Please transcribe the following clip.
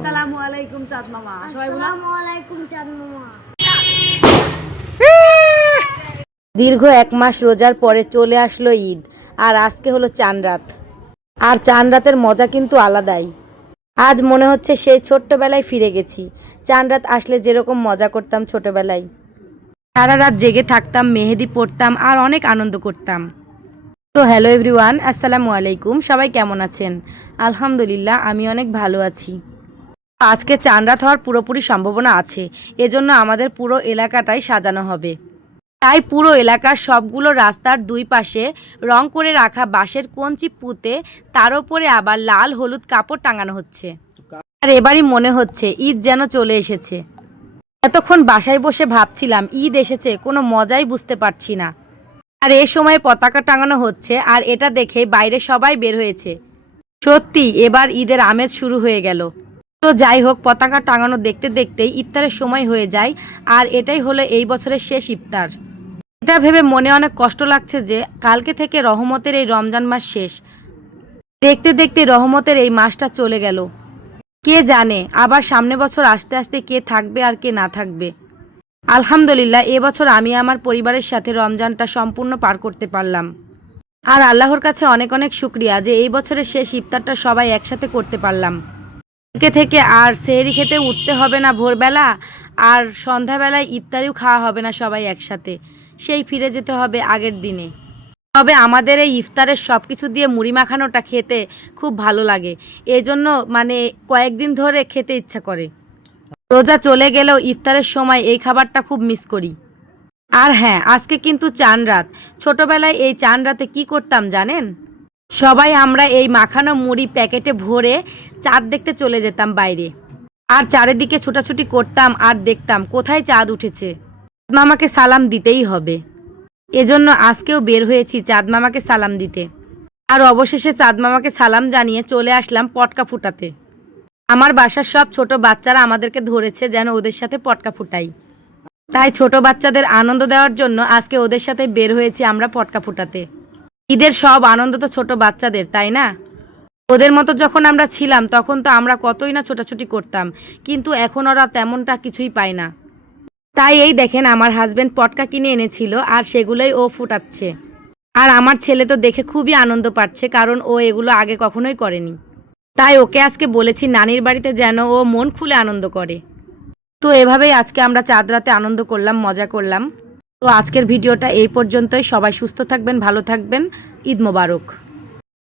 আসসালামু আলাইকুম চাঁদ মামা। আসসালামু আলাইকুম চাঁদ মামা। দীর্ঘ 1 মাস রোজার পরে চলে আসলো ঈদ, আর আজকে হলো চাঁদ রাত। আর চাঁদ রাতের মজা কিন্তু আলাদাই। আজ মনে হচ্ছে সেই ছোট্টবেলায় ফিরে গেছি। চাঁদ রাত আসলে যেরকম মজা করতাম ছোটবেলায়, সারা রাত জেগে থাকতাম, মেহেদি পড়তাম আর অনেক আনন্দ করতাম। তো হ্যালো এভরিওয়ান, আসসালামু আলাইকুম। সবাই কেমন আছেন? আলহামদুলিল্লাহ, আমি অনেক ভালো আছি। আজকে চাঁদ রাত হওয়ার পুরোপুরি সম্ভাবনা আছে, এজন্য আমাদের পুরো এলাকাটাই সাজানো হবে। তাই পুরো এলাকার সবগুলো রাস্তার দুই পাশে রং করে রাখা বাঁশের কঞ্চি পুঁতে তার উপরে আবার লাল হলুদ কাপড় টাঙানো হচ্ছে। আর এবারই মনে হচ্ছে ঈদ যেন চলে এসেছে। এতক্ষণ বাসায় বসে ভাবছিলাম ঈদ এসেছে, কোনো মজাই বুঝতে পারছি না। আর এ সময় পতাকা টাঙানো হচ্ছে, আর এটা দেখে বাইরে সবাই বের হয়েছে। সত্যি এবার ঈদের আমেজ শুরু হয়ে গেল। তো যাই হোক, পতাকা টাঙানো দেখতে দেখতেই ইফতারের সময় হয়ে যায়, আর এটাই হলো এই বছরের শেষ ইফতার। এটা ভেবে মনে অনেক কষ্ট লাগছে যে কালকে থেকে রহমতের এই রমজান মাস শেষ। দেখতে দেখতে রহমতের এই মাসটা চলে গেল। কে জানে আবার সামনে বছর আসতে আসতে কে থাকবে আর কে না থাকবে। আলহামদুলিল্লাহ, এবছর আমি আমার পরিবারের সাথে রমজানটা সম্পূর্ণ পার করতে পারলাম। আর আল্লাহর কাছে অনেক অনেক শুকরিয়া যে এই বছরের শেষ ইফতারটা সবাই একসাথে করতে পারলাম। থেকে আর সেহরি খেতে উঠতে হবে না ভোরবেলা, আর সন্ধ্যাবেলায় ইফতারিও খাওয়া হবে না সবাই একসাথে, সেই ফিরে যেতে হবে আগের দিনে। তবে আমাদের এই ইফতারের সব কিছু দিয়ে মুড়ি মাখানোটা খেতে খুব ভালো লাগে, এই জন্য কয়েকদিন ধরে খেতে ইচ্ছা করে। রোজা চলে গেলেও ইফতারের সময় এই খাবারটা খুব মিস করি। আর হ্যাঁ, আজকে কিন্তু চাঁদ রাত। ছোটবেলায় এই চাঁদ রাতে কী করতাম জানেন? সবাই আমরা এই মাখানো মুড়ি প্যাকেটে ভরে চাঁদ দেখতে চলে যেতাম বাইরে, আর চারিদিকে ছোটাছুটি করতাম আর দেখতাম কোথায় চাঁদ উঠেছে। মামাকে সালাম দিতেই হবে, এজন্য আজকেও বের হয়েছি চাঁদ মামাকে সালাম দিতে। আর অবশেষে চাঁদ মামাকে সালাম জানিয়ে চলে আসলাম পটকা ফুটাতে। আমার বাসার সব ছোট বাচ্চারা আমাদেরকে ধরেছে যেন ওদের সাথে পটকা ফুটাই। তাই ছোট বাচ্চাদের আনন্দ দেওয়ার জন্য আজকে ওদের সাথে বের হয়েছি আমরা পটকা ফুটাতে। ঈদের সব আনন্দ তো ছোট বাচ্চাদের, তাই না? ওদের মতো যখন আমরা ছিলাম তখন তো আমরা কতই না ছোটাছুটি করতাম, কিন্তু এখন ওরা তেমনটা কিছুই পায় না। তাই এই দেখেন, আমার হাজব্যান্ড পটকা কিনে এনেছিল আর সেগুলোই ও ফুটাচ্ছে। আর আমার ছেলে তো দেখে খুবই আনন্দ পাচ্ছে, কারণ ও এগুলো আগে কখনোই করেনি। তাই ওকে আজকে বলেছি নানির বাড়িতে যেন ও মন খুলে আনন্দ করে। তো এভাবেই আজকে আমরা চাঁদ রাতে আনন্দ করলাম, মজা করলাম। তো আজকের ভিডিওটা এই পর্যন্তই। সবাই সুস্থ থাকবেন, ভালো থাকবেন। ঈদ মোবারক।